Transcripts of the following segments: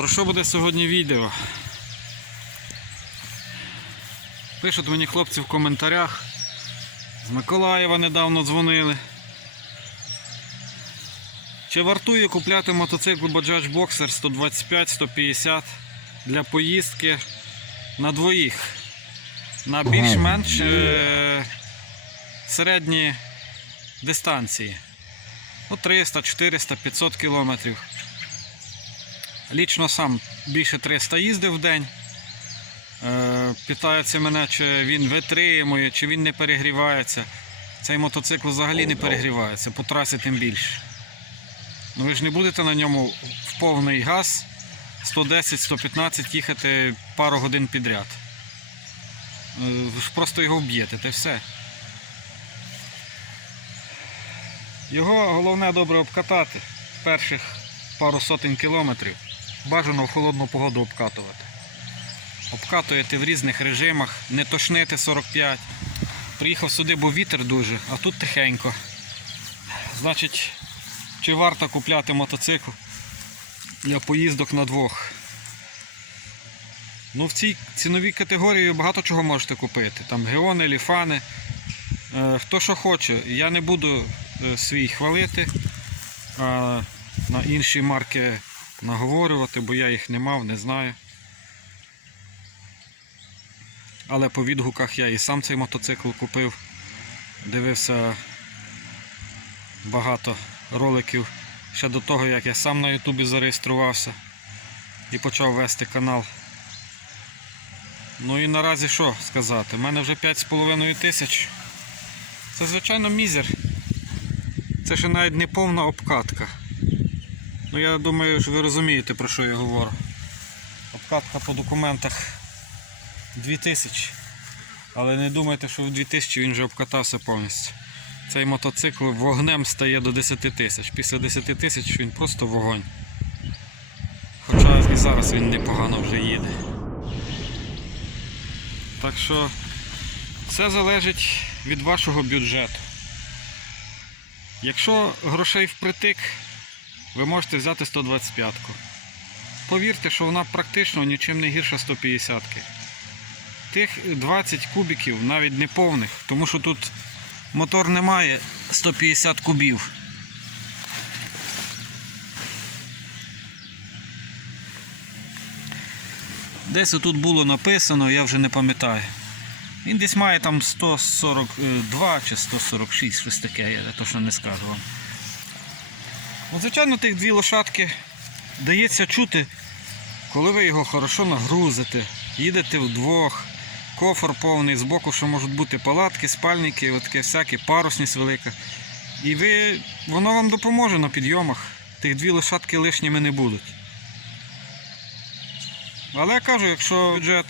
Про що буде сьогодні відео? Пишуть мені хлопці в коментарях. З Миколаєва недавно дзвонили. Чи вартує купляти мотоцикл Bajaj Boxer 125-150 для поїздки на двоїх? На більш-менш е- середні дистанції. Ну, 300, 400, 500 кілометрів. Лічно сам більше 300 їздив в день. Е, питаються мене, чи він витримує, чи він не перегрівається. Цей мотоцикл взагалі не перегрівається, по трасі тим більше. Ну ви ж не будете на ньому в повний газ 110-115 їхати пару годин підряд. Е, Ви ж просто його вб'єте, та все. Його головне добре обкатати перших пару сотень кілометрів. Бажано в холодну погоду обкатувати. Обкатуєте в різних режимах, не тошнити 45. Приїхав сюди, бо вітер дуже, а тут тихенько. Значить, чи варто купляти мотоцикл для поїздок на двох? Ну, в цій ціновій категорії багато чого можете купити. Там геони, ліфани. Е, Хто що хоче. Я не буду е, свій хвалити, на інші марки наговорювати, бо я їх не мав, не знаю. Але по відгуках я і сам цей мотоцикл купив. Дивився багато роликів ще до того, як я сам на Ютубі зареєструвався і почав вести канал. Ну і наразі що сказати? У мене вже 5,5 тисяч. Це звичайно мізер. Це ще навіть не повна обкатка. Ну я думаю, що ви розумієте про що я говорю. Обкатка по документах 2000. Але не думайте, що в 2000 він вже обкатався повністю. Цей мотоцикл вогнем стає до 10 тисяч. Після 10 тисяч він просто вогонь. Хоча і зараз він непогано вже їде. Так що все залежить від вашого бюджету. Якщо грошей впритик, ви можете взяти 125-ку. Повірте, що вона практично нічим не гірша 150-ки. Тих 20 кубиків навіть не повних, тому що тут мотор не має 150 кубів. Десь тут було написано, я вже не пам'ятаю. Він десь має там 142 чи 146, щось таке, я точно не скажу вам. От, звичайно, тих дві лошадки дається чути, коли ви його хорошо нагрузите, їдете вдвох, кофр повний, збоку ще можуть бути палатки, спальники, от таке всяке, парусність велика. І ви, воно вам допоможе на підйомах. Тих дві лошадки лишніми не будуть. Але я кажу, якщо бюджет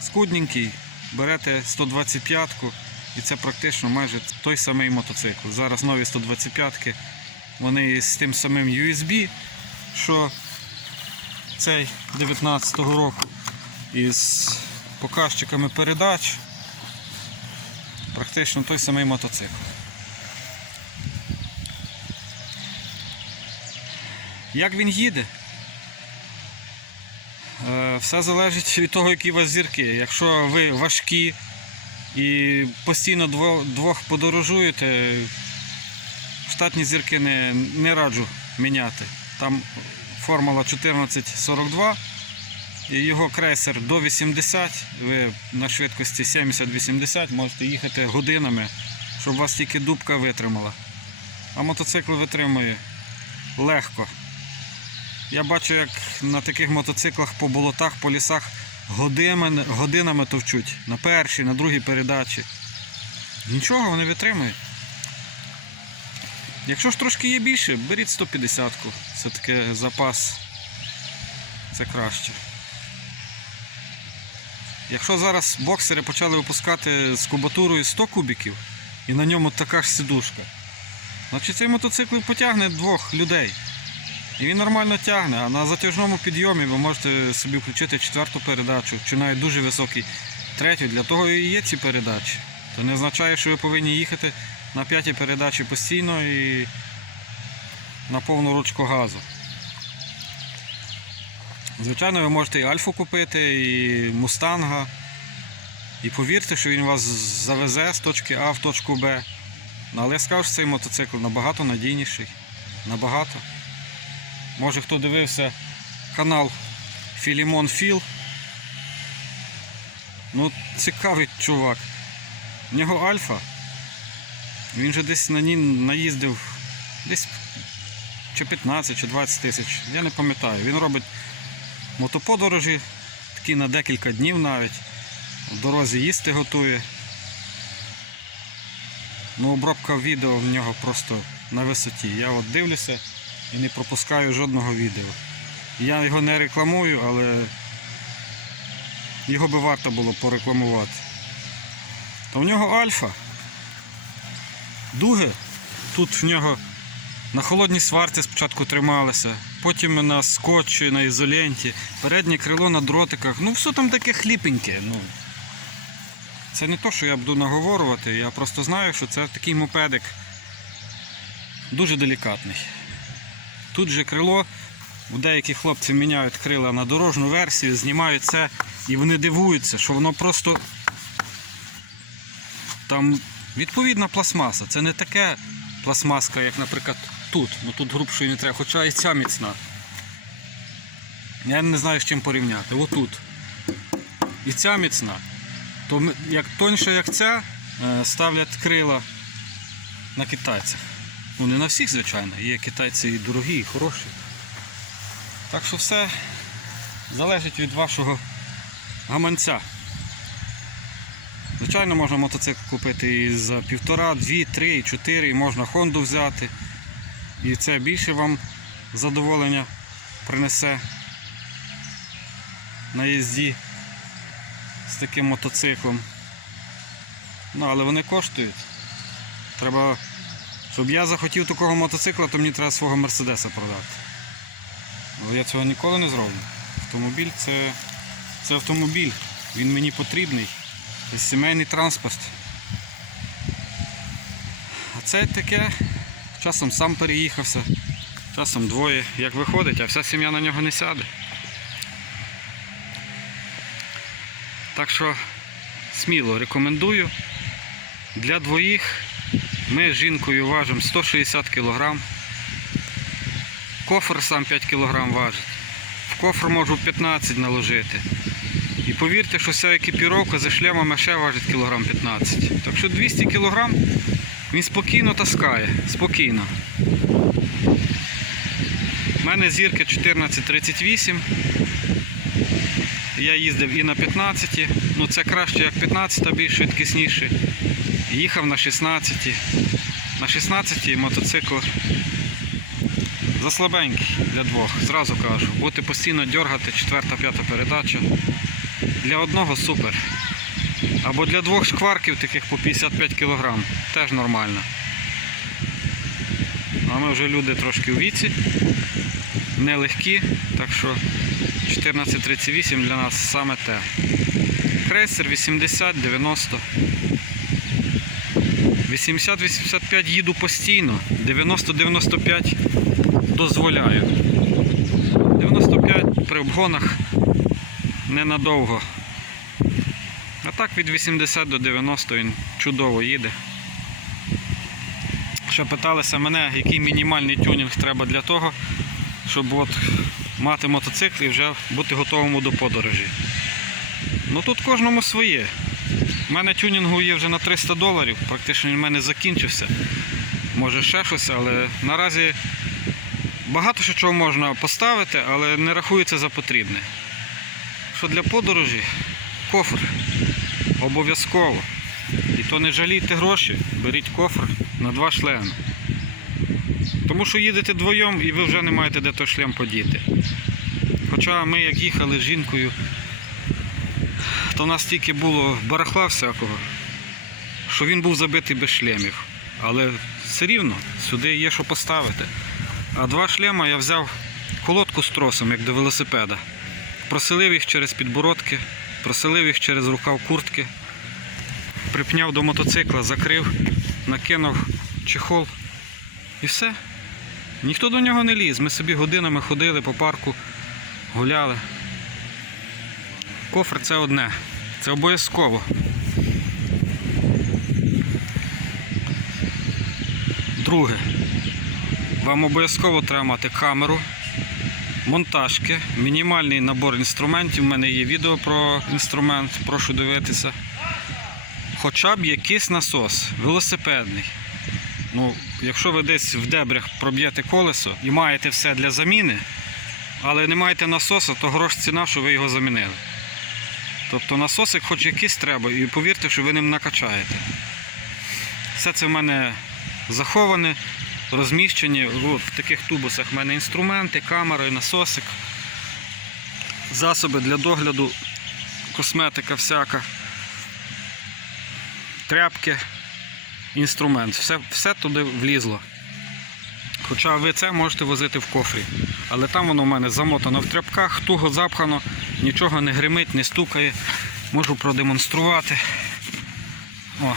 скудненький, берете 125-ку і це практично майже той самий мотоцикл. Зараз нові 125-ки, вони з тим самим USB, що цей 19-го року, із показчиками передач. Практично той самий мотоцикл. Як він їде? Е, Все залежить від того, які у вас зірки. Якщо ви важкі і постійно двох подорожуєте, штатні зірки не, не раджу міняти. Там формула 1442 і його крейсер до 80, ви на швидкості 70-80 можете їхати годинами, щоб вас тільки дубка витримала. А мотоцикл витримує легко. Я бачу, як на таких мотоциклах по болотах, по лісах годинами, годинами товчуть на першій, на другій передачі. Нічого, вони витримують. Якщо ж трошки є більше, беріть 150-ку. Все-таки запас це краще. Якщо зараз боксери почали випускати з кубатурою 100 кубиків і на ньому така ж сидушка, значить цей мотоцикл потягне двох людей. І він нормально тягне, а на затяжному підйомі ви можете собі включити четверту передачу, чи навіть дуже високий третю. Для того і є ці передачі. Це не означає, що ви повинні їхати на п'ятій передачі постійно і на повну ручку газу. Звичайно, ви можете і Альфу купити, і Мустанга. І повірте, що він вас завезе з точки А в точку Б. Ну, але я скажу, що цей мотоцикл набагато надійніший. Набагато. Може хто дивився канал Філімон Філ. Ну, цікавий чувак. В нього Альфа. Він же десь на ній наїздив десь чи 15, чи 20 тисяч. Я не пам'ятаю. Він робить мотоподорожі, такі на декілька днів навіть. В дорозі їсти готує. Ну, обробка відео в нього просто на висоті. Я от дивлюся і не пропускаю жодного відео. Я його не рекламую, але його би варто було порекламувати. То в нього альфа. Дуги. Тут в нього на холодній сварці спочатку трималися, потім на скотчі, на ізоленті, переднє крило на дротиках. Ну, все там таке хліпеньке. Ну. Це не то, що я буду наговорювати, я просто знаю, що це такий мопедик дуже делікатний. Тут же крило, деякі хлопці міняють крила на дорожню версію, знімають це і вони дивуються, що воно просто там відповідна пластмаса. Це не таке пластмаска, як, наприклад, тут. Ну тут грубшої не треба, хоча і ця міцна. Я не знаю з чим порівняти. Отут. І ця міцна. То як тоньше, як ця, е, ставлять крила на китайцях. Ну не на всіх, звичайно. Є китайці і дорогі, і хороші. Так що все залежить від вашого гаманця. Звичайно, можна мотоцикл купити і за півтора, дві, три, чотири, можна Хонду взяти. І це більше вам задоволення принесе на їзді з таким мотоциклом. Ну, але вони коштують. Треба, щоб я захотів такого мотоцикла, то мені треба свого Мерседеса продати. Але я цього ніколи не зроблю. Автомобіль це, це автомобіль. Він мені потрібний. Сімейний транспорт. А це таке, часом сам переїхався, часом двоє. Як виходить, а вся сім'я на нього не сяде. Так що сміло рекомендую. Для двоїх ми з жінкою важимо 160 кг. Кофр сам 5 кг важить. В кофр можу 15 наложити. І повірте, що вся екіпіровка за шлемами ще важить кілограм 15. Так що 200 кг він спокійно таскає. Спокійно. У мене зірки 1438. Я їздив і на 15, ну це краще як 15, а більш швидкісніше. Їхав на 16. На 16 мотоцикл заслабенький для двох, зразу кажу. Бути постійно дергати, четверта, п'ята передача. Для одного супер. Або для двох шкварків таких по 55 кг. Теж нормально. А ми вже люди трошки у віці, нелегкі, так що 1438 для нас саме те. Крейсер 80, 90. 80-85 їду постійно, 90-95 дозволяю. 95 при обгонах ненадовго. А так від 80 до 90 він чудово їде. Ще питалися мене, який мінімальний тюнінг треба для того, щоб от мати мотоцикл і вже бути готовому до подорожі. Ну тут кожному своє. У мене тюнінгу є вже на 300 доларів, практично він в мене закінчився. Може ще щось, але наразі багато що чого можна поставити, але не рахується за потрібне. Що для подорожі кофр обов'язково. І то не жалійте гроші, беріть кофр на два шлеми. Тому що їдете двоєм і ви вже не маєте де той шлем подіти. Хоча ми як їхали з жінкою, то в нас стільки було барахла всякого, що він був забитий без шлемів. Але все рівно сюди є що поставити. А два шлема я взяв колодку з тросом, як до велосипеда. Проселив їх через підбородки, проселив їх через рукав куртки, припняв до мотоцикла, закрив, накинув чехол і все. Ніхто до нього не ліз. Ми собі годинами ходили по парку, гуляли. Кофр це одне. Це обов'язково. Друге. Вам обов'язково треба мати камеру, монтажки, мінімальний набор інструментів. У мене є відео про інструмент, прошу дивитися. Хоча б якийсь насос, велосипедний. Ну, якщо ви десь в дебрях проб'єте колесо і маєте все для заміни, але не маєте насоса, то грош ціна, що ви його замінили. Тобто насосик хоч якийсь треба, і повірте, що ви ним накачаєте. Все це в мене заховане, розміщені. От, в таких тубусах в мене інструменти, камера, і насосик, засоби для догляду, косметика всяка, тряпки, інструмент. Все, все туди влізло. Хоча ви це можете возити в кофрі. Але там воно в мене замотано в тряпках, туго запхано, нічого не гримить, не стукає. Можу продемонструвати. О,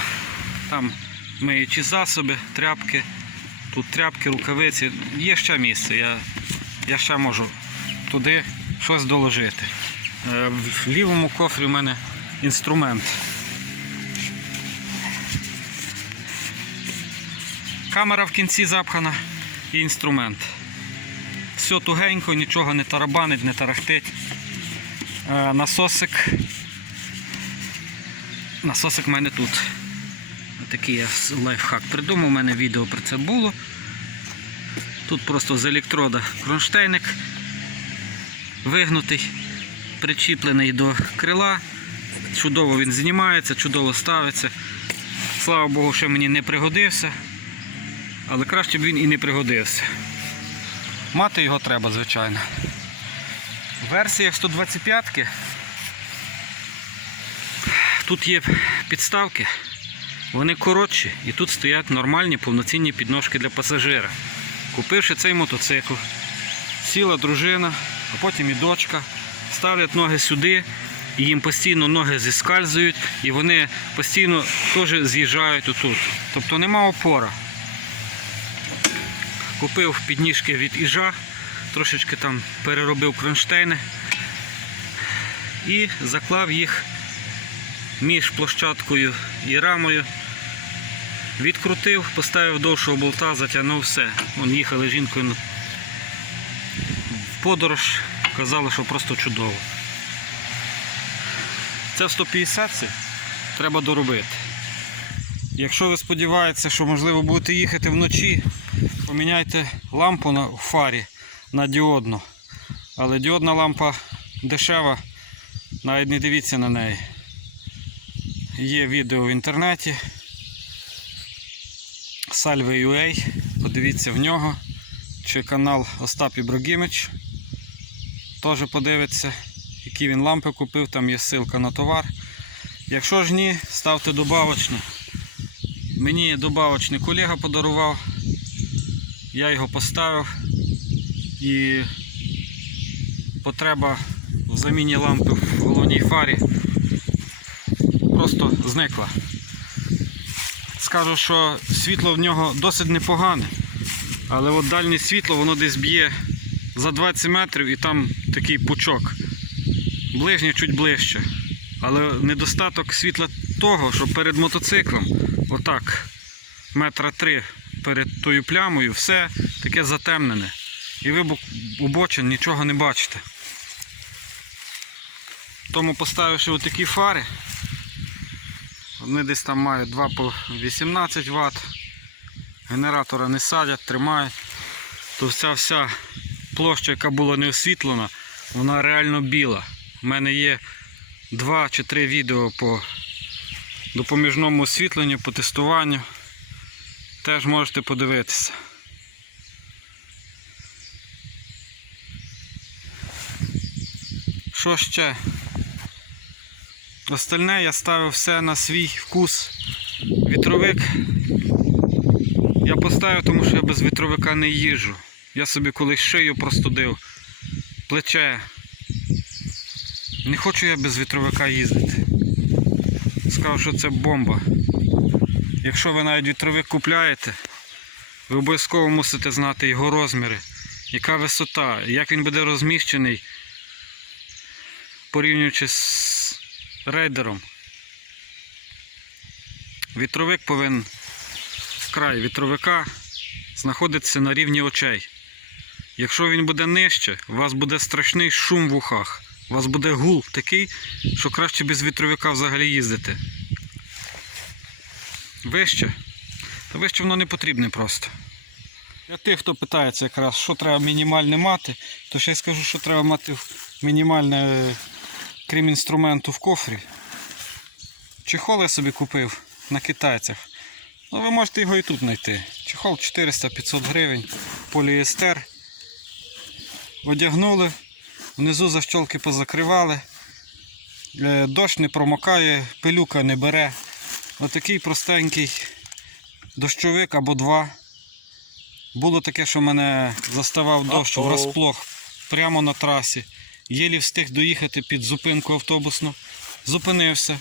там миючі засоби, тряпки, тут тряпки, рукавиці. Є ще місце. Я, я ще можу туди щось доложити. Е, В лівому кофрі в мене інструмент. Камера в кінці запхана і інструмент. Все тугенько, нічого не тарабанить, не тарахтить. Е, Насосик. Насосик в мене тут. Такий я лайфхак придумав, у мене відео про це було. Тут просто з електрода кронштейник вигнутий, причіплений до крила. Чудово він знімається, чудово ставиться. Слава Богу, що мені не пригодився, але краще б він і не пригодився. Мати його треба, звичайно. В версіях 125 тут є підставки, вони коротші і тут стоять нормальні повноцінні підножки для пасажира. Купивши цей мотоцикл, сіла дружина, а потім і дочка, ставлять ноги сюди, і їм постійно ноги зіскальзують, і вони постійно теж з'їжджають отут. Тобто нема опора. Купив підніжки від іжа, трошечки там переробив кронштейни і заклав їх між площадкою і рамою. Відкрутив, поставив довшого болта, затягнув все. Вон їхали жінкою в подорож, казали, що просто чудово. Це в 150 треба доробити. Якщо ви сподіваєтеся, що можливо будете їхати вночі, поміняйте лампу на фарі на діодну. Але діодна лампа дешева, навіть не дивіться на неї. Є відео в інтернеті. Salve.ua, подивіться в нього. Чи канал Остап Ібрагімич. Теж подивиться, які він лампи купив, там є ссылка на товар. Якщо ж ні, ставте добавочне. Мені добавочний колега подарував. Я його поставив і потреба в заміні лампи в головній фарі просто зникла. Скажу, що світло в нього досить непогане, але от дальнє світло воно десь б'є за 20 метрів і там такий пучок. Ближнє чуть ближче. Але недостаток світла того, що перед мотоциклом, отак, метра три перед тою плямою, все таке затемнене. І ви обочин нічого не бачите. Тому поставивши отакі фари, вони десь там мають 2 по 18 Вт. Генератора не садять, тримають. То вся вся площа, яка була не освітлена, вона реально біла. У мене є два чи три відео по допоміжному освітленню, по тестуванню. Теж можете подивитися. Що ще? Остальне я ставив все на свій вкус. Вітровик я поставив, тому що я без вітровика не їжджу. Я собі колись шию простудив, плече. Не хочу я без вітровика їздити. Скажу, що це бомба. Якщо ви навіть вітровик купляєте, ви обов'язково мусите знати його розміри, яка висота, як він буде розміщений, порівнюючи з рейдером. Вітровик повинен край вітровика знаходитися на рівні очей. Якщо він буде нижче, у вас буде страшний шум в ухах. У вас буде гул такий, що краще без вітровика взагалі їздити. Вище. Та вище воно не потрібне просто. Для тих, хто питається якраз, що треба мінімальне мати, то ще й скажу, що треба мати мінімальне, крім інструменту в кофрі. Чехол я собі купив на китайцях. Ну, ви можете його і тут знайти. Чехол 400-500 гривень, поліестер. Одягнули, внизу защолки позакривали. Е, Дощ не промокає, пилюка не бере. Отакий простенький дощовик або два. Було таке, що мене заставав дощ Uh-oh. врасплох прямо на трасі. Єлі встиг доїхати під зупинку автобусну. Зупинився.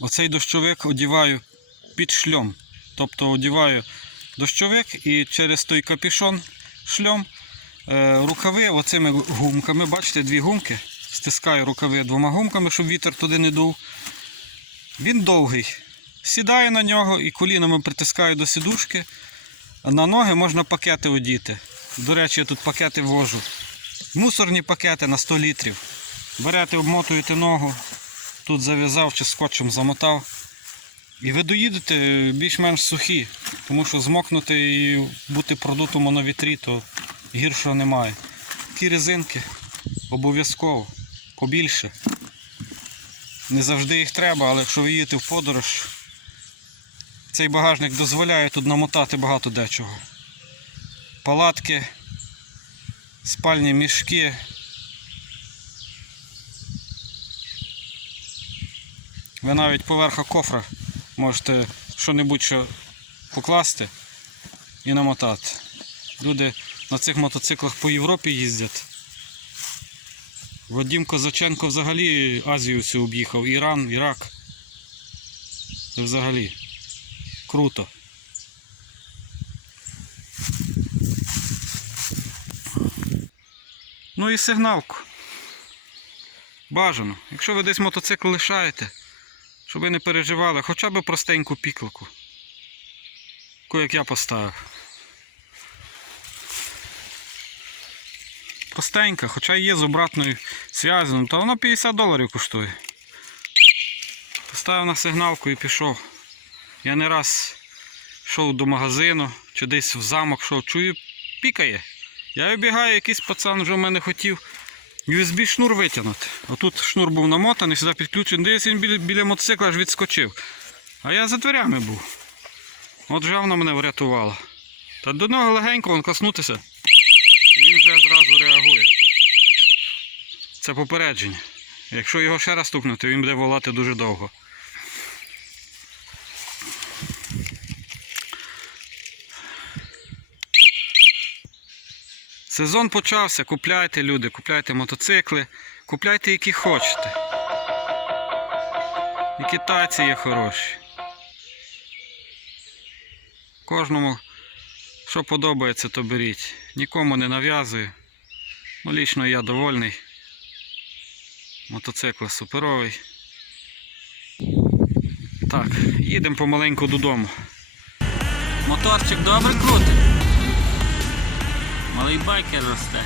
Оцей дощовик одіваю під шльом. Тобто одіваю дощовик і через той капюшон шльом е, рукави оцими гумками, бачите, дві гумки. Стискаю рукави двома гумками, щоб вітер туди не дув. Він довгий. Сідаю на нього і колінами притискаю до сідушки. На ноги можна пакети одіти. До речі, я тут пакети ввожу. Мусорні пакети на 100 літрів. Берете, обмотуєте ногу, тут зав'язав чи скотчем замотав. І ви доїдете більш-менш сухі, тому що змокнути і бути продутому на вітрі, то гіршого немає. Такі резинки обов'язково, побільше. Не завжди їх треба, але якщо ви їдете в подорож, цей багажник дозволяє тут намотати багато дечого. Палатки, спальні мішки. Ви навіть поверха кофра можете що-небудь що покласти і намотати. Люди на цих мотоциклах по Європі їздять. Вадим Козаченко взагалі Азію всю об'їхав, Іран, Ірак. Це взагалі круто. Ну і сигналку. Бажано. Якщо ви десь мотоцикл лишаєте, щоб ви не переживали, хоча б простеньку піклику. Таку як я поставив. Простенька, хоча є з обратною зв'язаною, то воно 50 доларів коштує. Поставив на сигналку і пішов. Я не раз йшов до магазину чи десь в замок йшов, чую, пікає. Я вибігаю, якийсь пацан вже в мене хотів USB шнур витягнути. Отут шнур був намотаний, сюди підключений. Десь він біля, біля мотоцикла аж відскочив. А я за дверями був. От вже вона мене врятувала. Та до нього легенько вон коснутися. І він вже зразу реагує. Це попередження. Якщо його ще раз стукнути, він буде волати дуже довго. Сезон почався, купляйте люди, купляйте мотоцикли, купляйте які хочете. І китайці є хороші. Кожному, що подобається, то беріть. Нікому не нав'язую. Ну, лічно я довольний. Мотоцикл суперовий. Так, їдемо помаленьку додому. Моторчик добре крутить. Малий байкер росте.